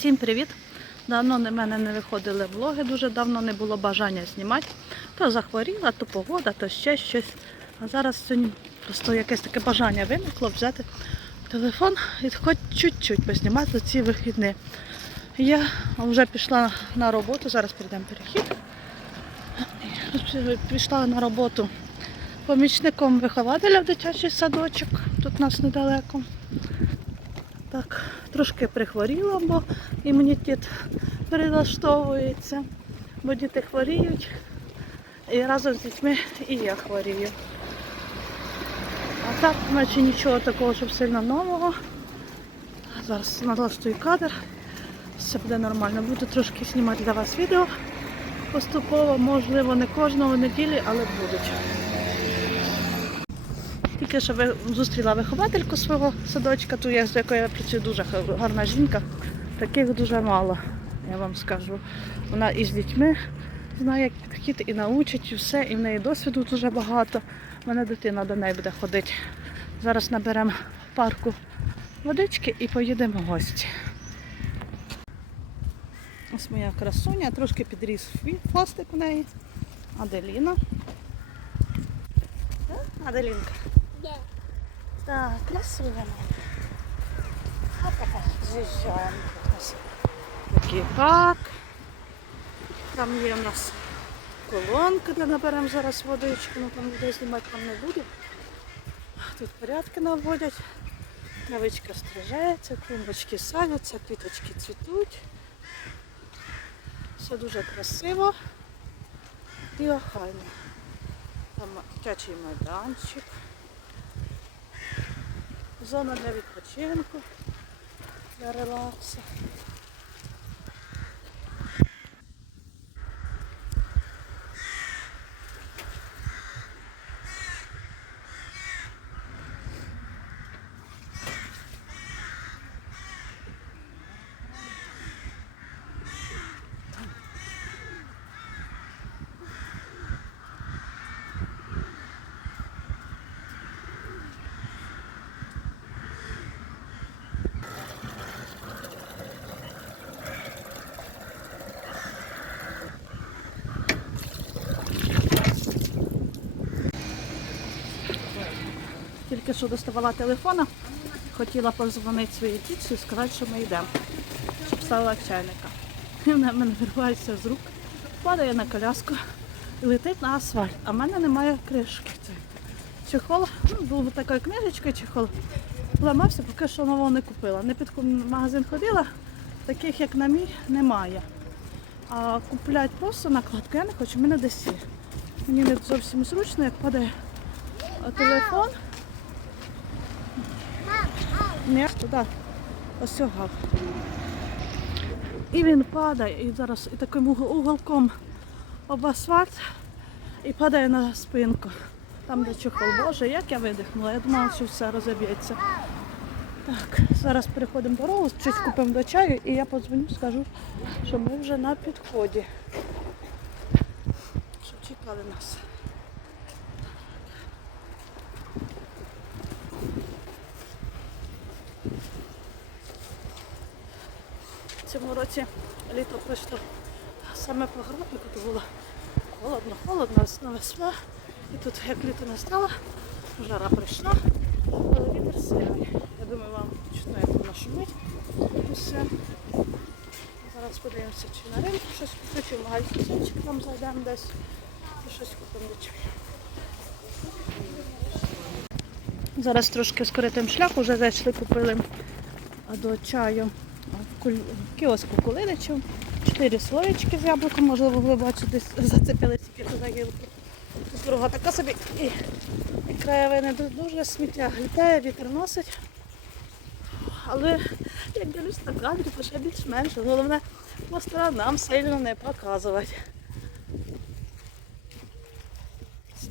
Всім привіт! Давно на мене не виходили влоги, дуже давно не було бажання знімати. То захворіла, то погода, то ще щось. А зараз сьогодні просто якесь таке бажання виникло взяти телефон і хоч чуть-чуть познімати ці вихідні. Я вже пішла на роботу, зараз прийдемо перехід. Пішла на роботу помічником вихователя в дитячий садочок. Тут у нас недалеко. Так, трошки прихворіла, бо імунітет перелаштовується, бо діти хворіють. І разом з дітьми і я хворію. А так, наче нічого такого, щоб сильно нового. Зараз налаштую кадр. Все буде нормально. Буду трошки знімати для вас відео. Поступово, можливо, не кожного неділі, але будуть. Тільки що зустріла виховательку свого садочка, ту, з якою я працюю дуже гарна жінка. Таких дуже мало, я вам скажу. Вона і з дітьми знає, як підхід, і научить, і все, і в неї досвіду дуже багато. У мене дитина до неї буде ходити. Зараз наберемо парку водички і поїдемо в гості. Ось моя красуня, трошки підріс хвостик у неї. Аделіна. Аделінка. Да. Так, красиво. А така. Ось Такий. Там є в нас колонка, де наберемо зараз водичку, ну там людей знімати там не буду. Тут порядки наводять. Травичка стрижеться, клумбочки садяться, квіточки цвітуть. Все дуже красиво і охайно. Там дитячий майданчик. Зона для відпочинку, для релаксу. Тільки що доставала телефона, хотіла позвонити своїй тітці і сказати, що ми йдемо, щоб ставила чайника. І вона мене виривається з рук, падає на коляску і летить на асфальт. А в мене немає кришки. Чехол, ну, був такою книжечкою чехол. Ламався, поки що нового не купила. Не під магазин ходила, таких як на мій немає. А купляти просто накладку я не хочу, мене десь. Мені не зовсім зручно, як падає телефон. Не туди. Ось гав. І він падає, і зараз і таким уголком об асфальт і падає на спинку. Там де чохол. Боже, як я видихнула. Я думала, що все розіб'ється. Так, зараз переходимо дорогу, щось купимо до чаю і я подзвоню, скажу, що ми вже на підході. Щоб чекали нас. Цьому році літо пройшло саме по гробнику, то було холодно, холодно, весна, весна. І тут як літо настало, жара прийшла, але вітер сильний. Я думаю, вам чутно, як воно шумить. Усе. Зараз подивимося, чи на ринку щось куплю, чи в магазинчик там зайдемо десь. І щось купимо до чаю. Зараз трошки скоротимо шлях, вже зайшли, купили до чаю кіоску Кулиничів. Чотири слоєчки з яблуком, можливо, ви бачите, десь зацепились тільки за. Тут дорога така собі і, і краєвини дуже сміття глітає, вітер носить. Але як дивлюсь на кадрі, то ще більш-менш. Головне по сторонам сильно не показувати.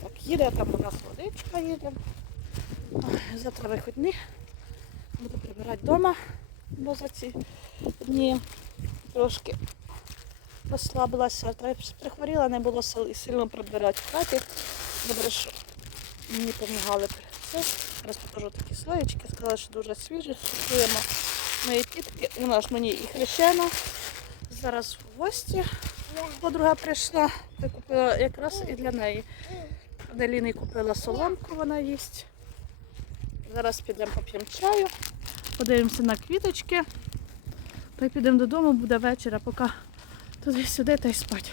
Так, їде там у нас водичка їде. Завтра вихідні. Буду прибирати вдома, бо за ці дні трошки розслабилася. Та прихворіла, не було сильно прибирати в хаті. Добре, що мені допомагали це. Зараз покажу такі слоєчки, сказали, що дуже свіжі, купуємо Мої тітки, вона ж мені і хрещена. Зараз в гості. Подруга прийшла, та купила якраз і для неї. Деліни купила соломку, вона їсть. Зараз підемо поп'ємо чаю, подивимося на квіточки. Та й підемо додому, буде вечір, а поки туди-сюди та й спать.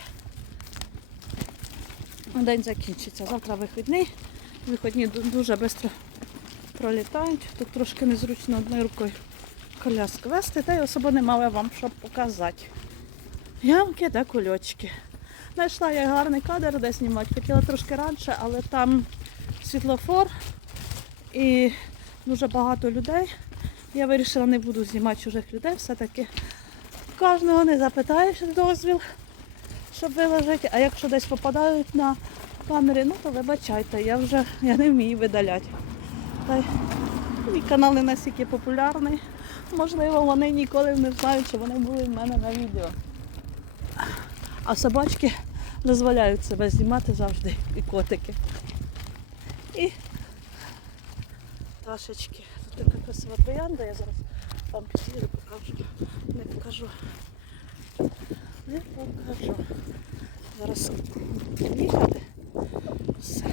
День закінчиться. Завтра вихідний. Вихідні дуже швидко пролітають. Тут трошки незручно одною рукою коляску вести, та й особо немає вам що показати. Ямки та кульочки. Знайшла я гарний кадр, де знімати. Хотіла трошки раніше, але там світлофор і дуже багато людей. Я вирішила, не буду знімати чужих людей, все-таки кожного не запитаєш дозвіл, щоб виложити. А якщо десь попадають на камери, ну то вибачайте, я вже я не вмію видаляти. Та й мій канал не настільки популярний. Можливо, вони ніколи не знають, що вони були в мене на відео. А собачки дозволяють себе знімати завжди і котики. І пташечки. Така красива троянда, я зараз вам підійду, покажу. Не покажу. Не покажу. Зараз їхати. Все.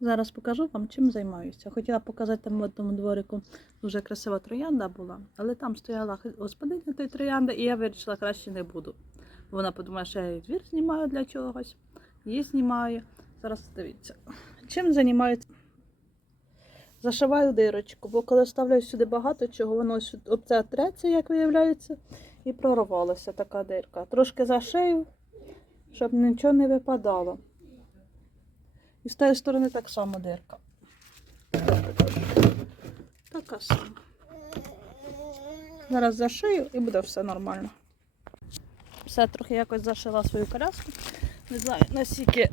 Зараз покажу вам, чим займаюся. Хотіла показати там в одному дворику дуже красива троянда була, але там стояла господиня тої троянди, і я вирішила, краще не буду. Вона подумає, що я її двір знімаю для чогось, її знімаю. Зараз дивіться. Чим займаюся? Зашиваю дирочку, бо коли ставлю сюди багато чого, воно сюди- треться, як виявляється, і прорвалася така дирка. Трошки зашию, щоб нічого не випадало. І з тієї сторони так само дирка. Така сама. Зараз зашию і буде все нормально. Все, трохи якось зашила свою коляску. Не знаю, наскільки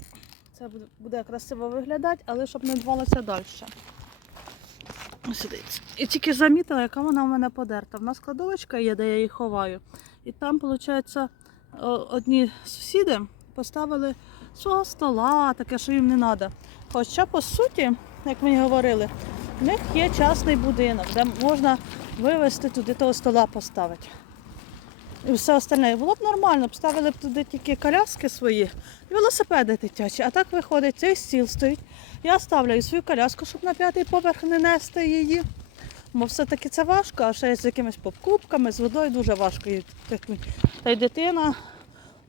це буде, красиво виглядати, але щоб не рвалося далі. Дивіться. І тільки замітила, яка вона в мене подерта. В нас кладовочка є, де я її ховаю. І там, виходить, одні сусіди поставили свого стола, таке, що їм не треба. Хоча, по суті, як мені говорили, в них є частний будинок, де можна вивезти туди того стола поставити. І все остальне. Було б нормально, б ставили б туди тільки коляски свої і велосипеди дитячі. А так виходить, цей стіл стоїть. Я ставлю свою коляску, щоб на п'ятий поверх не нести її. Бо все-таки це важко, а ще з якимись покупками, з водою дуже важко. Та й дитина,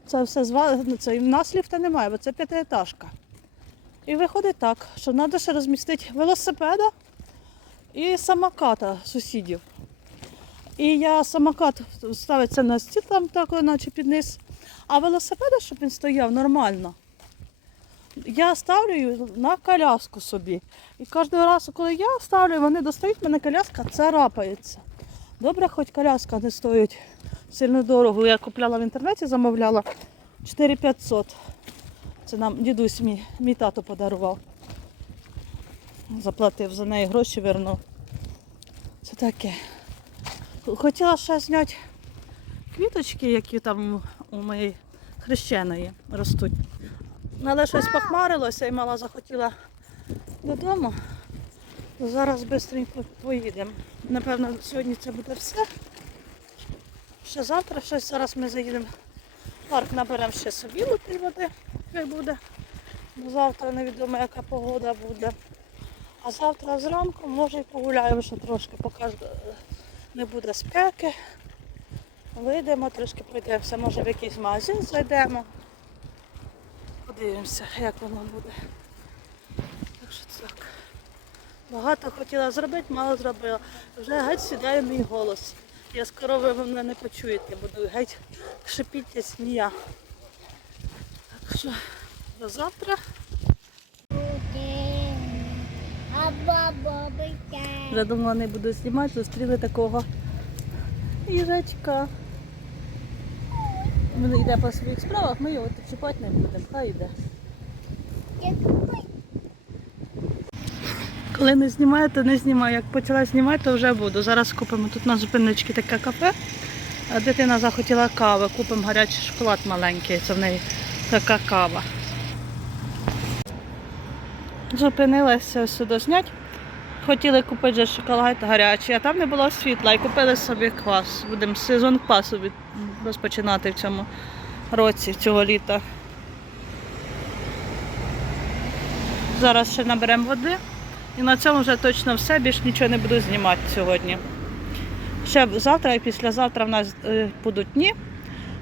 це все зва... це, і в нас немає, бо це п'ятиетажка. І виходить так, що треба ще розмістити велосипеда і самоката сусідів. І я самокат ставиться на стіл там так, наче під низ, а велосипеда, щоб він стояв нормально. Я ставлю на коляску собі. І кожен раз, коли я ставлю, вони достають, мене коляска царапається. Добре, хоч коляска не стоїть сильно дорого. Я купляла в інтернеті, замовляла 4500. Це нам дідусь мій, мій тато подарував. Заплатив за неї гроші, вернув. Це таке. Хотіла ще зняти квіточки, які там у моєї хрещеної ростуть. Але щось похмарилося і мала захотіла додому. Зараз швидко поїдемо. Напевно, сьогодні це буде все. Ще завтра щось зараз ми заїдемо в парк, наберемо ще собі лутри води, як буде. Бо завтра невідомо яка погода буде. А завтра зранку може і погуляємо ще трошки, поки не буде спеки. Вийдемо, трошки пройдемося, може в якийсь магазин зайдемо. Подивимося, як воно буде. Так що так. Багато хотіла зробити, мало зробила. Вже геть сідає мій голос. Я скоро ви мене не почуєте, буду геть шипіти смія. Так що до завтра. Вже думала не буду знімати, зустріли такого їжачка. Він йде по своїх справах, ми його тут чіпати не будемо, хай йде. Коли не знімаю, то не знімаю. Як почала знімати, то вже буду. Зараз купимо тут на зупиночці таке кафе. А дитина захотіла кави, купимо гарячий шоколад маленький, це в неї така кава. Зупинилася сюди зняти. Хотіли купити же шоколад гарячий, а там не було світла і купили собі квас. Будемо сезон квасу розпочинати в цьому році, цього літа. Зараз ще наберемо води. І на цьому вже точно все, більш нічого не буду знімати сьогодні. Ще завтра і післязавтра в нас е, будуть дні.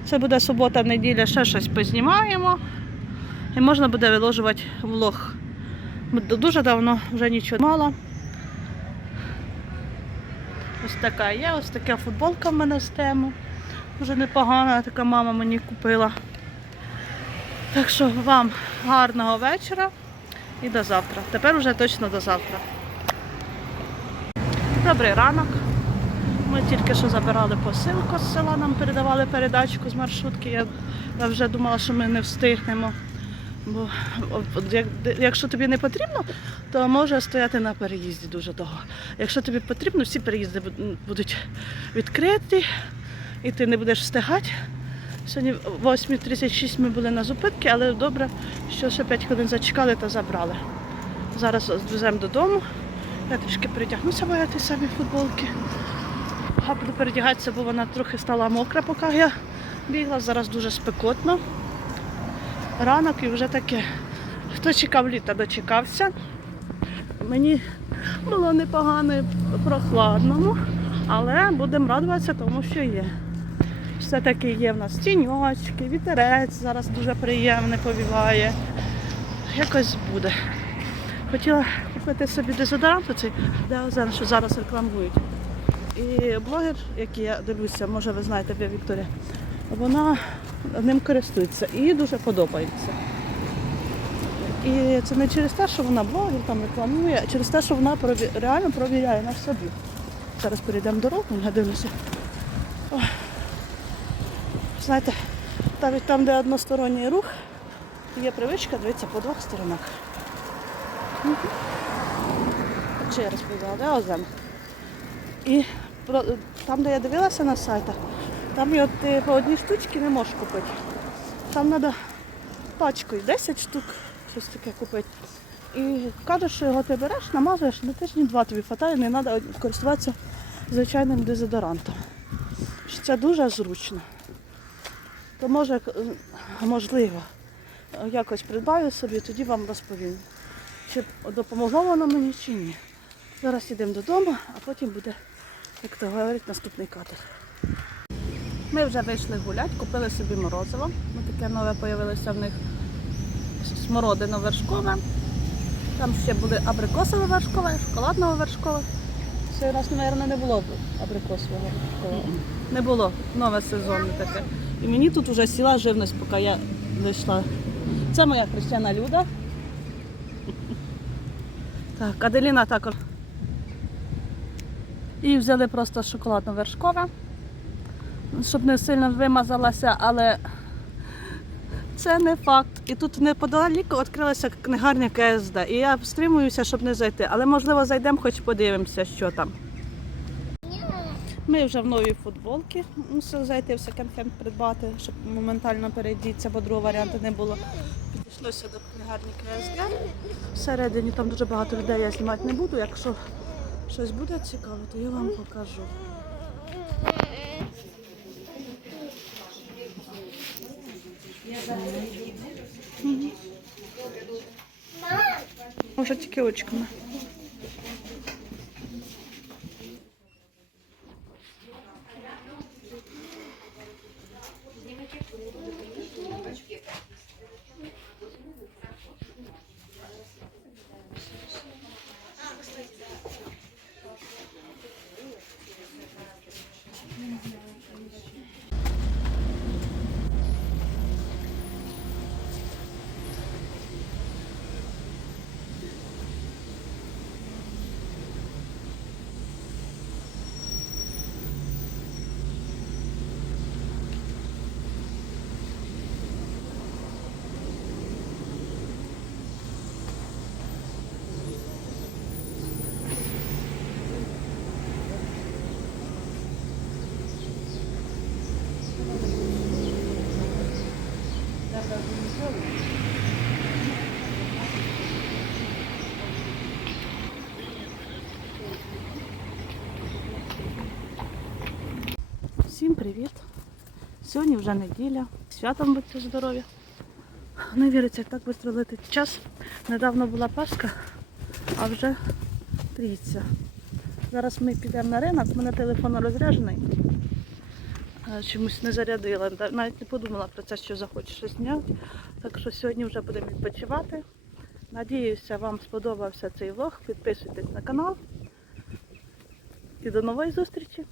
Це буде субота, неділя, ще щось познімаємо. І можна буде виложувати влог. Дуже давно вже нічого не мала. Ось така є, ось така футболка в мене з тему. Дуже непогана, така мама мені купила. Так що вам гарного вечора і до завтра. Тепер вже точно до завтра. Добрий ранок. Ми тільки що забирали посилку з села, нам передавали передачку з маршрутки. Я, вже думала, що ми не встигнемо. Бо як, якщо тобі не потрібно, то може стояти на переїзді дуже довго. Якщо тобі потрібно, всі переїзди будуть відкриті і ти не будеш встигати. Сьогодні о 8.36 ми були на зупинці, але добре, що ще 5 хвилин зачекали та забрали. Зараз веземо додому. Я трішки передягнуся, бо я ті самі футболки. Буду передягатися, бо вона трохи стала мокра, поки я бігла. Зараз дуже спекотно. Ранок і вже таке. Хто чекав літа, дочекався. Мені було непогано і прохладному, але будемо радуватися тому, що є. Все-таки є в нас тіньочки, вітерець зараз дуже приємний повіває. Якось буде. Хотіла купити собі дезодорант, оцей Деозен, що зараз рекламують. І блогер, який я дивлюся, може ви знаєте, Вікторія, вона ним користується і дуже подобається. І це не через те, що вона блогер там рекламує, а через те, що вона реально провіряє на собі. Зараз перейдемо дорогу, я дивлюся. Ой. Знаєте, навіть там, де односторонній рух, є привичка дивитися по двох сторонах. Чи я розповідала, де Озен? І там, де я дивилася на сайтах, там і от ти по одній штучці не можеш купити. Там треба пачкою 10 штук, щось таке купити. І кажеш, що його ти береш, намазуєш, на тижні два тобі хватає, не треба користуватися звичайним дезодорантом. Це дуже зручно. То може, е, можливо, е, якось придбаю собі, тоді вам розповім, чи допомогло воно мені чи ні. Зараз йдемо додому, а потім буде, як то говорять, наступний кадр. Ми вже вийшли гуляти, купили собі морозиво. Ось таке нове з'явилося в них смородино вершкове. Там ще буде абрикосове вершкове, шоколадне вершкове. Це у нас, мабуть, не було абрикосового вершкового. Не було, нове сезонне таке. І мені тут вже сіла живність, поки я вийшла. Це моя хрещена Люда. Так, Аделіна також. І взяли просто шоколадно вершкове, щоб не сильно вимазалася, але це не факт. І тут неподалік відкрилася книгарня КСД. І я стримуюся, щоб не зайти. Але можливо зайдемо, хоч подивимося, що там. Ми вже в новій футболці. Мусили зайти в секонд-хенд придбати, щоб моментально перейдіться, бо другого варіанту не було. Підійшлося до книгарні КСД. Всередині там дуже багато людей я знімати не буду. Якщо щось буде цікаве, то я вам покажу. Може тільки очками. Всім привіт! Сьогодні вже неділя. Святом будьте здорові. Не віриться, як так швидко летить час. Недавно була Пасха, а вже трійця. Зараз ми підемо на ринок, в мене телефон розряджений. Чомусь не зарядила. Навіть не подумала про це, що захочу щось зняти. Так що сьогодні вже будемо відпочивати. Надіюся, вам сподобався цей влог. Підписуйтесь на канал. І до нової зустрічі!